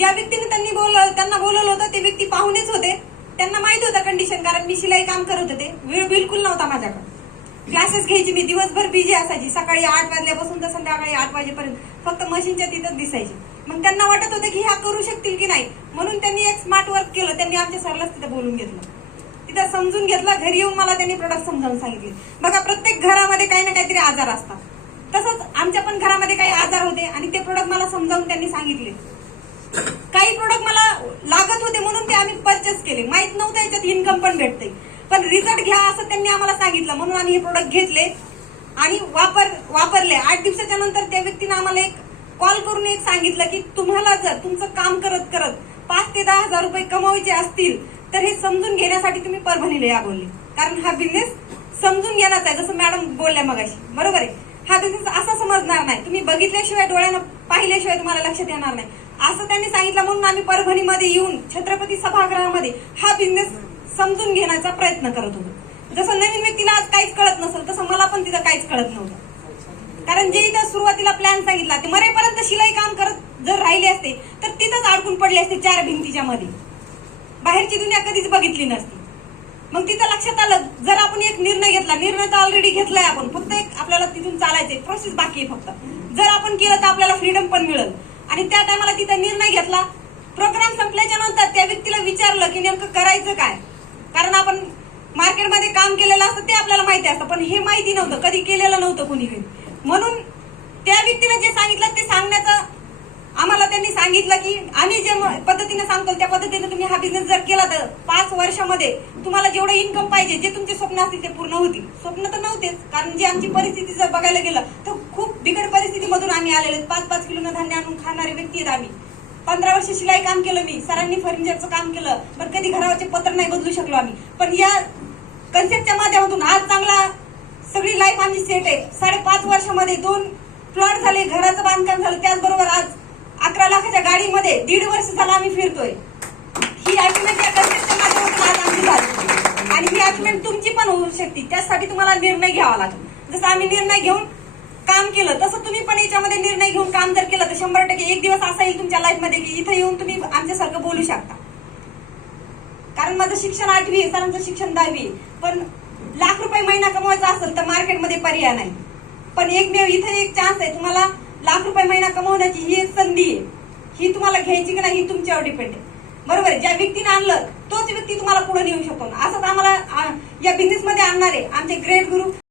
ज्या व्यक्तीने त्यांना बोलवलं होतं ते व्यक्ती पाहुणेच होते. त्यांना माहित होतं कंडिशन, कारण मी शिलाई काम करत होते. वेळ बिलकुल नव्हता माझ्याकडे. क्लासेस घ्यायची मी, दिवसभर बिझी असायची. सकाळी 8 वाजल्यापासून तर संध्याकाळी 8 वाजेपर्यंत फक्त मशीनच्या तिथंच दिसायची. मग त्यांना वाटत होतं की ह्या करू शकतील की नाही, म्हणून त्यांनी एक स्मार्ट वर्क केलं. त्यांनी आमच्या सरलाच तिथं बोलून घेतलं, तिथं समजून घेतलं. घरी येऊन मला त्यांनी प्रोडक्ट समजावून सांगितले. बघा, प्रत्येक घरामध्ये काही ना काहीतरी आजार असतात. तसंच आमच्या पण घरामध्ये काही आजार होते आणि ते प्रोडक्ट मला समजावून त्यांनी सांगितले. काही प्रोडक्ट मला लागत होते म्हणून ते आम्ही परचेस केले. माहित नव्हतं याच्यात इन्कम पण भेटते, पण रिझल्ट घ्या असं त्यांनी आम्हाला सांगितलं, म्हणून आम्ही हे प्रोडक्ट घेतले आणि वापरले. 8 दिवसाच्या नंतर त्या व्यक्तीने आम्हाला एक कॉल करून एक सांगितलं की तुम्हाला जर तुमचं काम करत करत 5 ते 10 हजार रुपये कमवायचे असतील तर हे समजून घेण्यासाठी तुम्ही परभणीला या बोलले. कारण हा बिझनेस समजून घेण्याचा आहे, जसं मॅडम बोलल्या मगाशी, बरोबर आहे. हा बिझनेस असा समजणार नाही, तुम्ही बघितल्याशिवाय, डोळ्यानं पाहिल्याशिवाय तुम्हाला लक्षात येणार नाही, असं त्यांनी सांगितलं. म्हणून आम्ही परभणीमध्ये येऊन छत्रपती सभागृहामध्ये हा बिझनेस समजून घेण्याचा प्रयत्न करत होतो. जसं नवीन व्यक्तीला आज काहीच कळत नसेल तसं मला पण तिथं काहीच कळत नव्हतं. कारण जे इथं सुरुवातीला प्लॅन सांगितला ते मरेपर्यंत शिलाई काम करत जर राहिले असते तर तिथंच अडकून पडले असते 4 भिंतीच्या मध्ये, बाहेरची दुनिया कधीच बघितली नसती. मग तिथं लक्षात आलं, जर आपण एक निर्णय घेतला, निर्णय तर ऑलरेडी घेतलाय आपण, फक्त एक आपल्याला तिथून चालायचंय, प्रोसेस बाकी आहे फक्त. जर आपण केलं तर आपल्याला फ्रीडम पण मिळेल. आणि त्या टायमाला तिथं निर्णय घेतला. प्रोग्राम संपल्याच्या नंतर त्या व्यक्तीला विचारलं की नेमकं करायचं काय, कारण आपण मार्केटमध्ये काम केलेलं असतं ते आपल्याला माहिती असतं, पण हे माहिती नव्हतं, कधी केलेलं नव्हतं कोणी. म्हणून त्या व्यक्तीने जे सांगितलं ते सांगण्याचं आम्हाला त्यांनी सांगितलं की आम्ही जे पद्धतीने सांगतो त्या पद्धतीने तुम्ही हा बिझनेस जर केला तर 5 वर्षामध्ये तुम्हाला जेवढं इन्कम पाहिजे, जे तुमचे स्वप्न असतील ते पूर्ण होतील. स्वप्न तर नव्हतेच, कारण जी आमची परिस्थिती जर बघायला गेलं तर खूप बिकट परिस्थितीमधून आम्ही आलेलो. 5-5 किलो धान्य आणून खाणारे व्यक्ती आहेत आम्ही. 15 वर्ष शिलाई काम केलं मी, सरांनी फर्निचरचं काम केलं, पण कधी घरावरचे पत्र नाही बदलू शकलो आम्ही. पण या कन्सेप्टच्या माध्यमातून आज चांगला सगळी लाईफ आमची सेट आहे. 5.5 वर्षामध्ये 2 प्लॉट झाले, घराचं बांधकाम झालं, त्याचबरोबर आज 11 लाखाच्या गाडीमध्ये 1.5 वर्ष झालं आम्ही फिरतोय. ही अचिव्हमेंट या कन्सेप्टच्या माध्यमातून आज आमची झाली आणि ही अचिव्हमेंट तुमची पण होऊ शकते. त्यासाठी तुम्हाला निर्णय घ्यावा लागेल. जसं आम्ही निर्णय घेऊन काम केलं तसं तुम्ही पण याच्यामध्ये निर्णय घेऊन काम जर केलं तर 100% एक दिवस असा येईल तुमच्या लाईफमध्ये की इथं येऊन तुम्ही आमच्यासारखं बोलू शकता. कारण माझं शिक्षण 8वी आहे, सरांचं शिक्षण 10वी आहे. पण लाख रुपये महिना कमवायचा असेल तर मार्केटमध्ये पर्याय नाही. पण एकमेव इथे एक चान्स आहे, तुम्हाला लाख रुपये महिना कमवण्याची ही एक संधी आहे. ही तुम्हाला घ्यायची की नाही ही तुमच्यावर डिपेंड आहे, बरोबर आहे. ज्या व्यक्तीने आणलं तोच व्यक्ती तुम्हाला पुढे नेऊ शकतो. असंच आम्हाला या बिझनेसमध्ये आणणारे आमचे ग्रेट गुरु